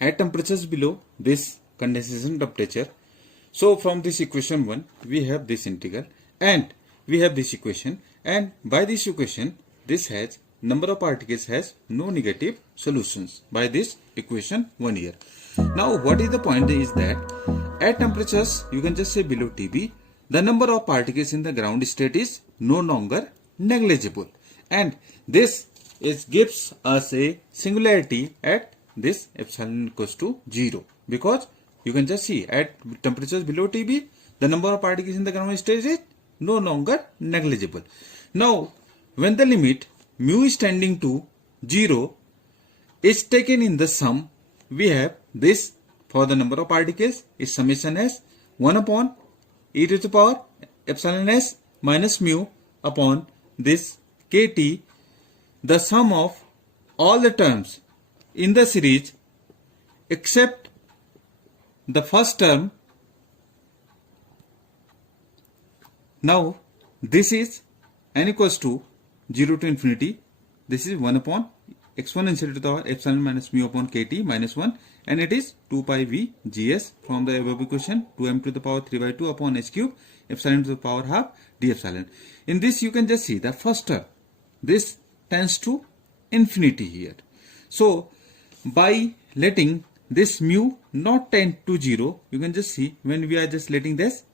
at temperatures below this condensation temperature. So from this equation 1 we have this integral and we have this equation, and by this equation this has number of particles has no negative solutions by this equation 1 here. Now what is the point is that at temperatures you can just say below TB the number of particles in the ground state is no longer negligible, and this gives us a singularity at this epsilon equals to 0, because you can just see at temperatures below TB the number of particles in the ground state is no longer negligible. Now when the limit mu is tending to 0 is taken in the sum, we have this for the number of particles is summation as 1 upon e to the power epsilon s minus mu upon this kt, the sum of all the terms in the series except the first term. Now this is n equals to 0 to infinity. This is 1 upon exponential to the power epsilon minus mu upon kt minus 1, and it is 2 pi v gs from the above equation 2m to the power 3 by 2 upon h cube epsilon to the power half d epsilon. In this you can just see the first term, this tends to infinity here. So by letting this mu not tend to 0, you can just see when we are just letting this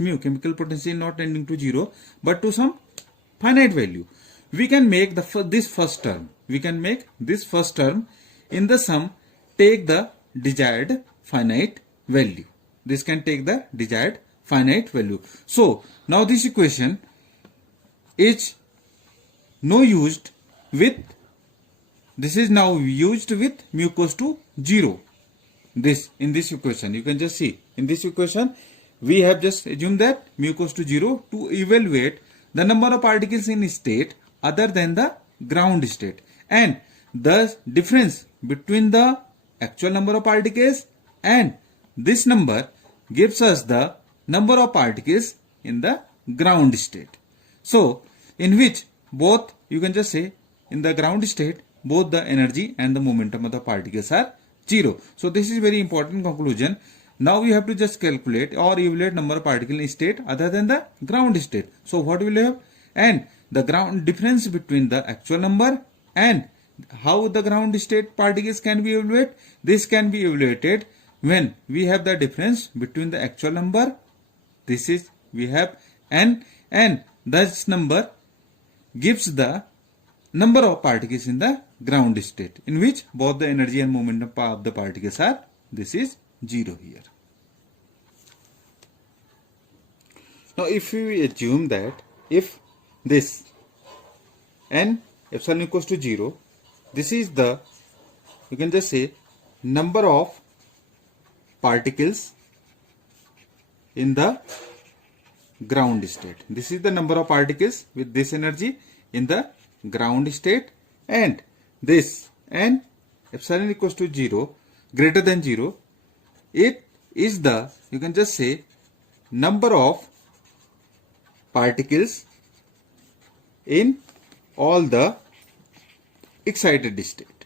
mu chemical potential not tending to 0 but to some finite value, we can make this first term in the sum take the desired finite value. This can take the desired finite value. So now this equation is now used with mu equals to 0. This in this equation you can just see in this equation we have just assumed that mu equals to 0 to evaluate the number of particles in state other than the ground state, and the difference between the actual number of particles and this number gives us the number of particles in the ground state. So in which both you can just say in the ground state both the energy and the momentum of the particles are 0. So this is very important conclusion. Now we have to just calculate or evaluate number of particles in state other than the ground state. So what we will have, and the ground difference between the actual number and how the ground state particles can be evaluated. This can be evaluated when we have the difference between the actual number, this is we have n, and this number gives the number of particles in the ground state in which both the energy and momentum of the particles are, this is 0 here. Now if we assume that if this n epsilon equals to 0, this is the, you can just say, number of particles in the ground state. This is the number of particles with this energy in the ground state, and this n epsilon equals to 0 greater than 0, it is the, you can just say, number of particles in all the excited state.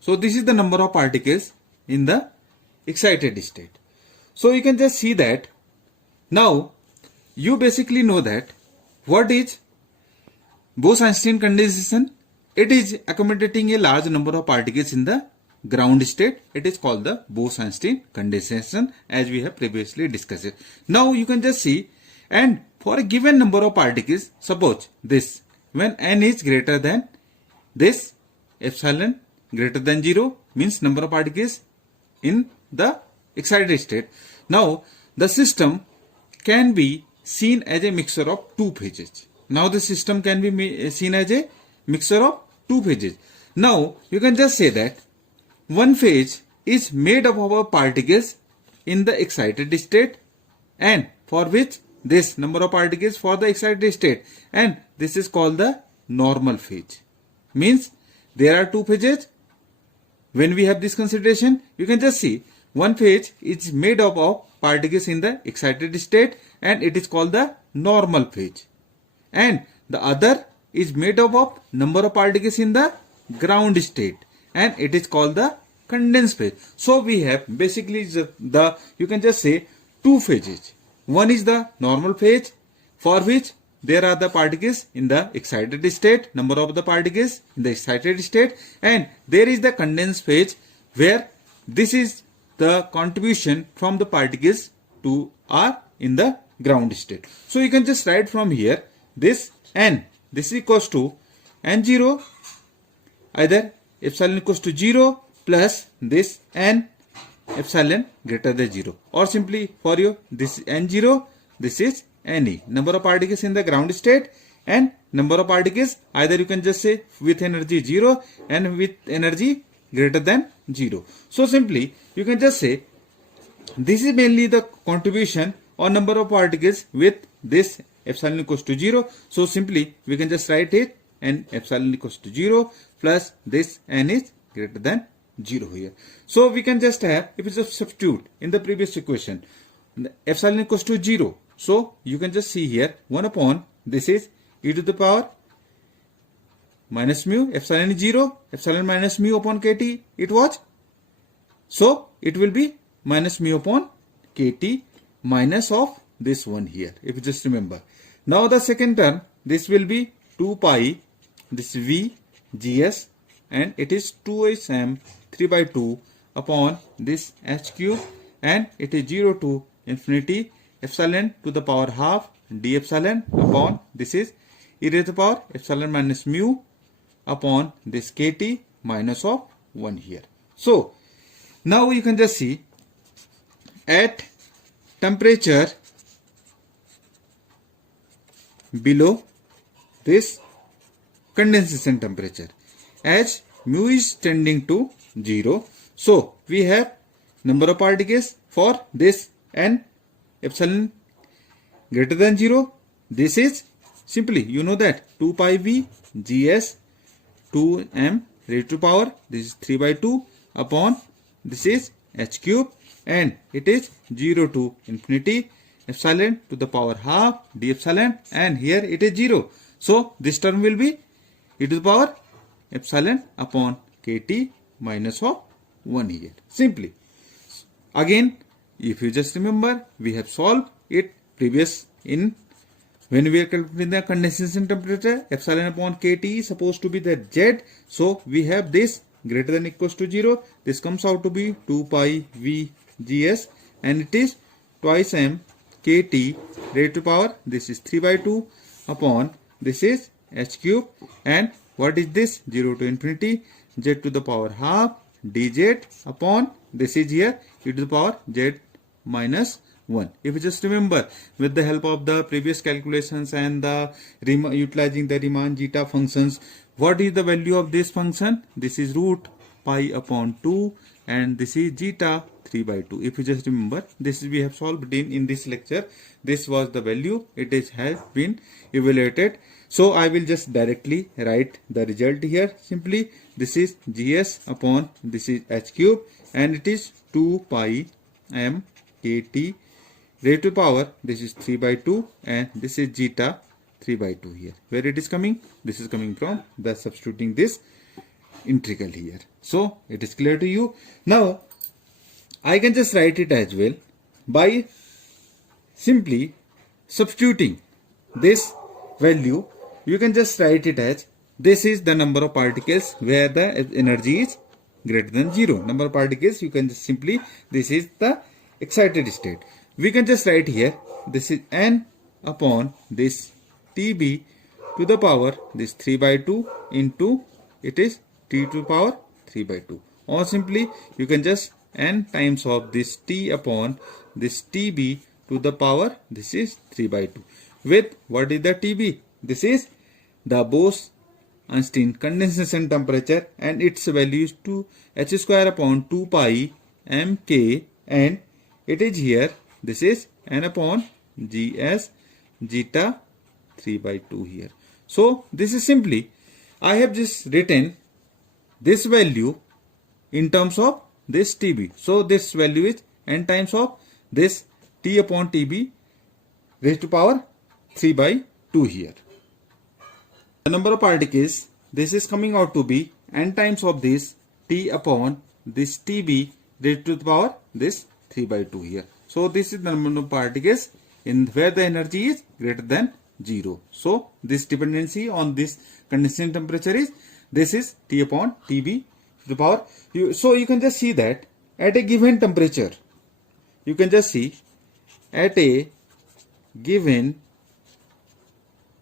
So this is the number of particles in the excited state. So you can just see that now you basically know that what is Bose-Einstein condensation. It is accommodating a large number of particles in the ground state. It is called the Bose-Einstein condensation, as we have previously discussed it. Now you can just see, and for a given number of particles, suppose this, when n is greater than this epsilon greater than 0 means number of particles in the excited state. Now the system can be seen as a mixture of two phases. Now the system can be seen as a mixture of two phases. Now you can just say that one phase is made up of particles in the excited state, and for which this number of particles for the excited state, and this is called the normal phase. Means there are two phases. When we have this consideration, you can just see one phase is made up of particles in the excited state and it is called the normal phase, and the other is made up of number of particles in the ground state and it is called the condensed phase. So we have basically you can just say two phases. One is the normal phase, for which there are the particles in the excited state, number of the particles in the excited state, and there is the condensed phase where this is the contribution from the particles to are in the ground state. So you can just write from here this n, this is equals to n0, either epsilon equals to 0 plus this n epsilon greater than 0, or simply for you this is n0, this is ne, number of particles in the ground state, and number of particles either you can just say with energy 0 and with energy greater than 0. So simply you can just say this is mainly the contribution or number of particles with this epsilon equals to 0. So simply we can just write it, and epsilon equals to 0 plus this n is greater than 0 here. So we can just have, if it's a substitute in the previous equation, the epsilon equals to 0. So you can just see here 1 upon this is e to the power minus mu, epsilon is 0, epsilon minus mu upon kt it was. So it will be minus mu upon kt minus of this one here, if you just remember. Now the second term, this will be 2 pi, this v gs, and it is 2sm 3 by 2 upon this h cube, and it is 0 to infinity epsilon to the power half d epsilon upon this is e to the power epsilon minus mu upon this kt minus of 1 here. So now you can just see at temperature below this condensation temperature, as mu is tending to 0, so we have number of particles for this n epsilon greater than 0. This is simply, you know that 2 pi v gs 2m raised to power, this is 3 by 2 upon this is h cube, and it is 0 to infinity epsilon to the power half d epsilon, and here it is 0. So this term will be e to the power epsilon upon kt minus of 1 here. Simply again, if you just remember, we have solved it previous in when we are calculating the condensation temperature, epsilon upon kt is supposed to be the z. So we have this greater than equals to 0. This comes out to be 2 pi v gs, and it is twice m kt raised to power, this is 3 by 2 upon this is h cube, and what is this 0 to infinity z to the power half dz upon this is here e to the power z minus 1. If you just remember, with the help of the previous calculations and the utilizing the Riemann zeta functions, what is the value of this function? This is root pi upon 2, and this is zeta 3 by 2. If you just remember, this we have solved in this lecture. This was the value. It is has been evaluated. So I will just directly write the result here. Simply this is gs upon this is h cube, and it is 2 pi m kt raised to power, this is 3 by 2, and this is zeta 3 by 2 here. Where it is coming? This is coming from the substituting this integral here. So it is clear to you. Now I can just write it as well by simply substituting this value. You can just write it as this is the number of particles where the energy is greater than 0. Number of particles, you can just simply, this is the excited state. We can just write here, this is n upon this Tb to the power this 3 by 2 into it is T to the power 3 by 2. Or simply you can just n times of this T upon this Tb to the power this is 3 by 2. With what is the Tb? This is the Bose-Einstein condensation temperature, and its value is 2 h square upon 2 pi mk, and it is here this is n upon gs zeta 3 by 2 here. So this is simply, I have just written this value in terms of this Tb. So this value is n times of this T upon Tb raised to power 3 by 2 here. The number of particles, this is coming out to be n times of this T upon this TB raised to the power this 3 by 2 here. So this is the number of particles in where the energy is greater than 0. So this dependency on this condensation temperature is, this is T upon TB to the power. So you can just see that at a given temperature, you can just see at a given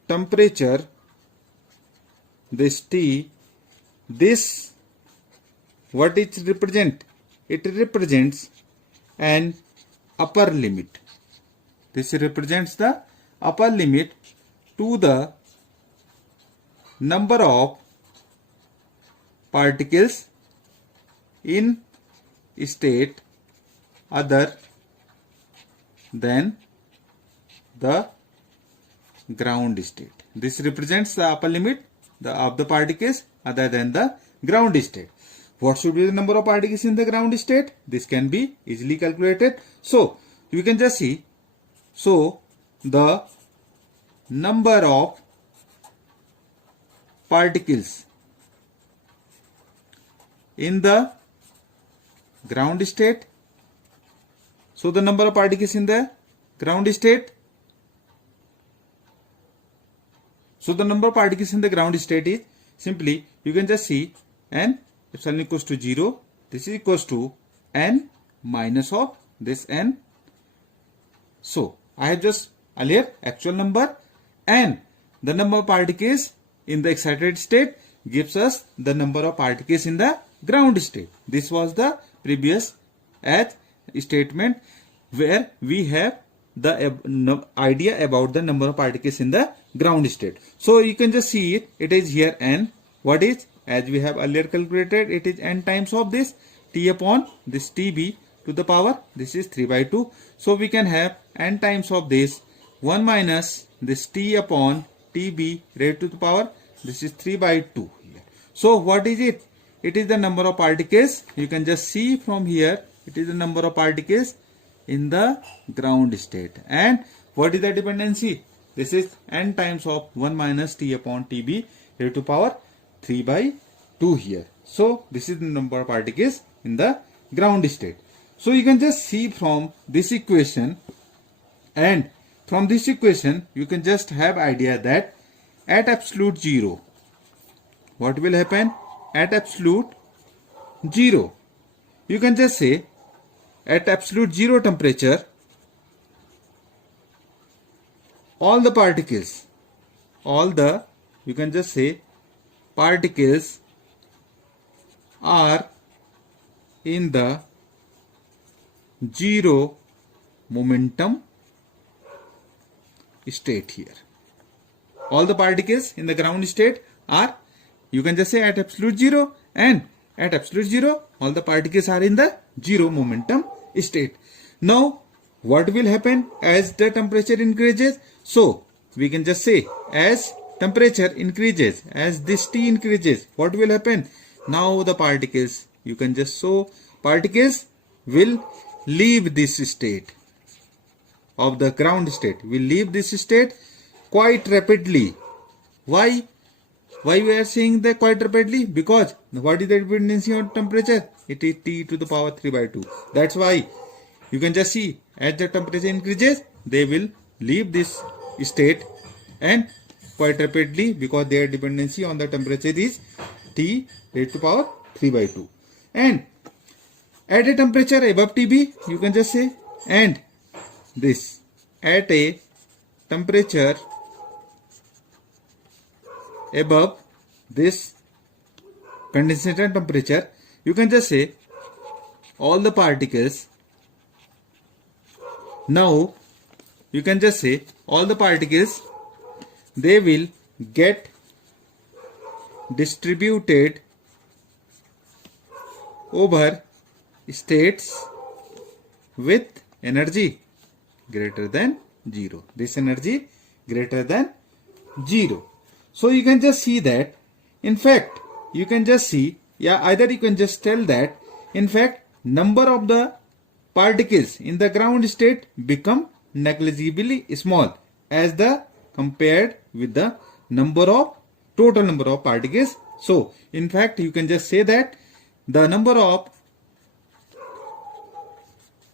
temperature, this T, this, what it represent? It represents an upper limit. This represents the upper limit to the number of particles in state other than the ground state. This represents the upper limit of the particles other than the ground state. What should be the number of particles in the ground state? This can be easily calculated. So you can just see, so the number of particles in the ground state, so the number of particles in the ground state, so the number of particles in the ground state is simply, you can just see n epsilon equals to 0, this is equals to n minus of this n. So I have just earlier actual number and the number of particles in the excited state gives us the number of particles in the ground state. This was the previous as statement where we have the idea about the number of particles in the ground state. So you can just see it, it is here n. What is, as we have earlier calculated, it is n times of this T upon this TB to the power, this is 3 by 2. So we can have n times of this 1 minus this T upon TB raised to the power, this is 3 by 2 here. So what is it? It is the number of particles. You can just see from here, it is the number of particles in the ground state. And what is the dependency? This is n times of 1 minus T upon TB raised to power 3 by 2 here. So this is the number of particles in the ground state. So you can just see from this equation, and from this equation you can just have idea that at absolute 0, what will happen? At absolute 0, you can just say at absolute 0 temperature, all the particles, you can just say particles are in the 0 momentum state here. All the particles in the ground state are, you can just say at absolute 0, and at absolute 0 all the particles are in the 0 momentum state. Now what will happen as the temperature increases? So we can just say as temperature increases, as this T increases, what will happen? Now the particles, you can just show particles will leave this state of the ground state, will leave this state quite rapidly. Why we are saying that quite rapidly? Because what is the dependency on temperature? It is T to the power 3 by 2. That's why you can just see as the temperature increases, they will leave this state and quite rapidly, because their dependency on the temperature is T raised to power 3 by 2. And at a temperature above TB, you can just say, and this at a temperature above this condensation temperature, you can just say all the particles, now you can just say all the particles, they will get distributed over states with energy greater than 0. This energy greater than 0. So you can just see that, in fact, you can just see, either you can just tell that, in fact, number of the particles in the ground state become negligibly small as the compared with the number of total number of particles. So in fact, you can just say that the number of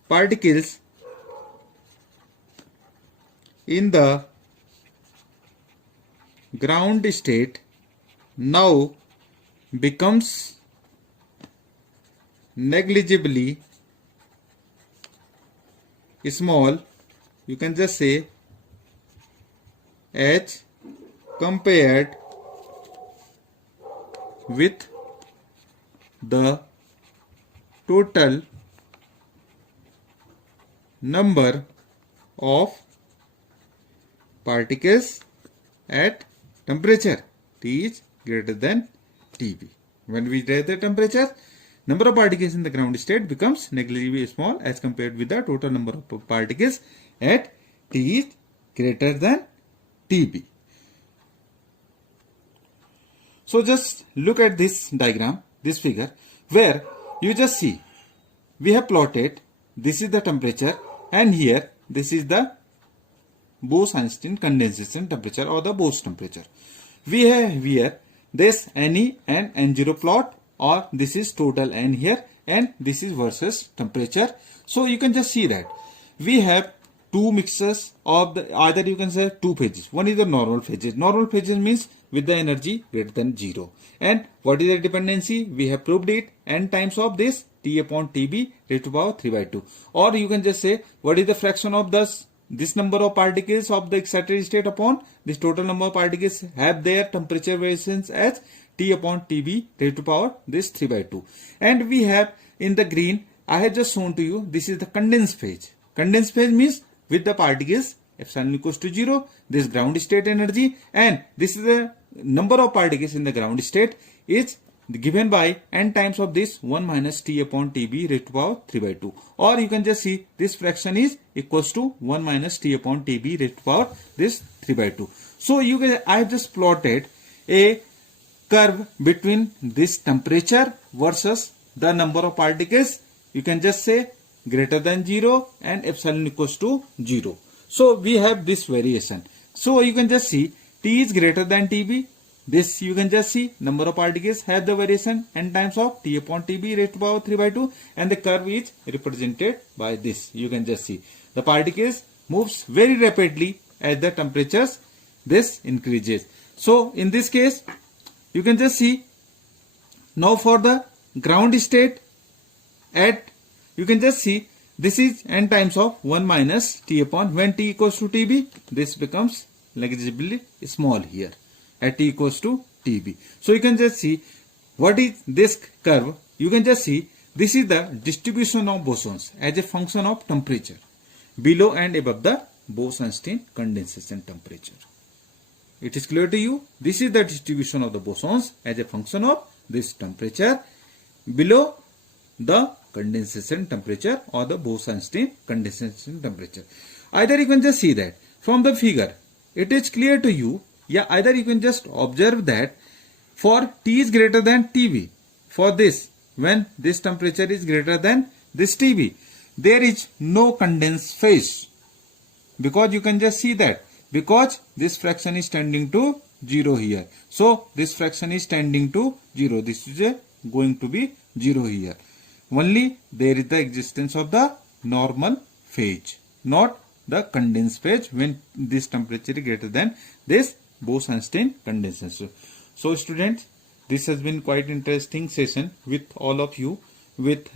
particles in the ground state now becomes negligibly small. You can just say as compared with the total number of particles at temperature T is greater than TB. When we raise the temperature, number of particles in the ground state becomes negligibly small as compared with the total number of particles at T is greater than TB. So just look at this diagram, this figure, where you just see we have plotted this is the temperature and here this is the Bose-Einstein condensation temperature or the Bose temperature. We have here this Ne and N0 plot, or this is total N here and this is versus temperature. So you can just see that we have two mixtures of the, either you can say two phases. One is the normal phases. Normal phases means with the energy greater than 0. And what is the dependency? We have proved it. N times of this T upon TB raised to power 3 by 2. Or you can just say what is the fraction of this number of particles of the excited state upon this total number of particles have their temperature variations as T upon TB raised to power this 3 by 2. And we have in the green, I have just shown to you, this is the condensed phase. Condensed phase means with the particles epsilon equals to 0, this ground state energy, and this is the number of particles in the ground state is given by n times of this 1 minus T upon TB raised to power 3 by 2. Or you can just see this fraction is equals to 1 minus T upon TB raised to power this 3 by 2. So I have just plotted a curve between this temperature versus the number of particles. You can just say greater than 0 and epsilon equals to 0. So we have this variation. So you can just see T is greater than TB. This you can just see number of particles have the variation n times of T upon TB raised to power 3 by 2, and the curve is represented by this. You can just see the particles moves very rapidly as the temperatures this increases. So in this case you can just see now for the ground state at, you can just see this is n times of 1 minus T upon, when T equals to TB, this becomes negligibly small here at T equals to TB. So you can just see what is this curve. You can just see this is the distribution of bosons as a function of temperature below and above the Bose-Einstein condensation temperature. It is clear to you? This is the distribution of the bosons as a function of this temperature below the condensation temperature or the Bose-Einstein condensation temperature. Either you can just see that from the figure, it is clear to you. Yeah, either you can just observe that for T is greater than TB, for this, when this temperature is greater than this TB, there is no condensed phase, because you can just see that because this fraction is tending to 0 here. So this fraction is tending to 0. This is going to be 0 here. Only there is the existence of the normal phase, not the condensed phase when this temperature is greater than this Bose-Einstein condensation. So students, this has been quite interesting session with all of you.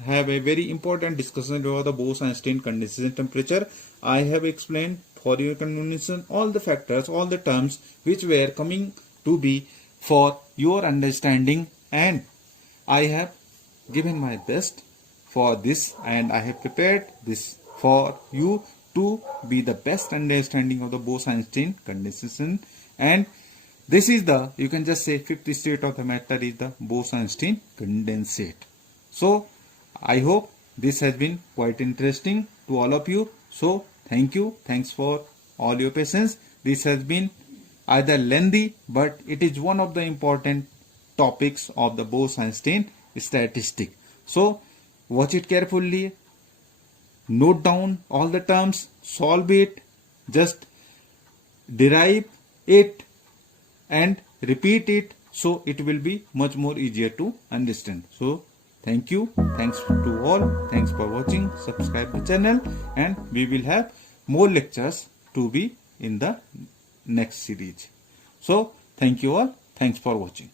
Have a very important discussion about the Bose-Einstein condensation temperature. I have explained for your convenience all the factors, all the terms which were coming to be for your understanding, and I have given my best for this, and I have prepared this for you to be the best understanding of the Bose-Einstein condensation. And this is the, you can just say, fifth state of the matter is the Bose-Einstein condensate. So I hope this has been quite interesting to all of you. So thank you. Thanks for all your patience. This has been either lengthy, but it is one of the important topics of the Bose-Einstein statistic. So watch it carefully, note down all the terms, solve it, just derive it and repeat it, so it will be much more easier to understand. So Thank you. Thanks to all. Thanks for watching. Subscribe the channel, and we will have more lectures to be in the next series. So thank you all. Thanks for watching.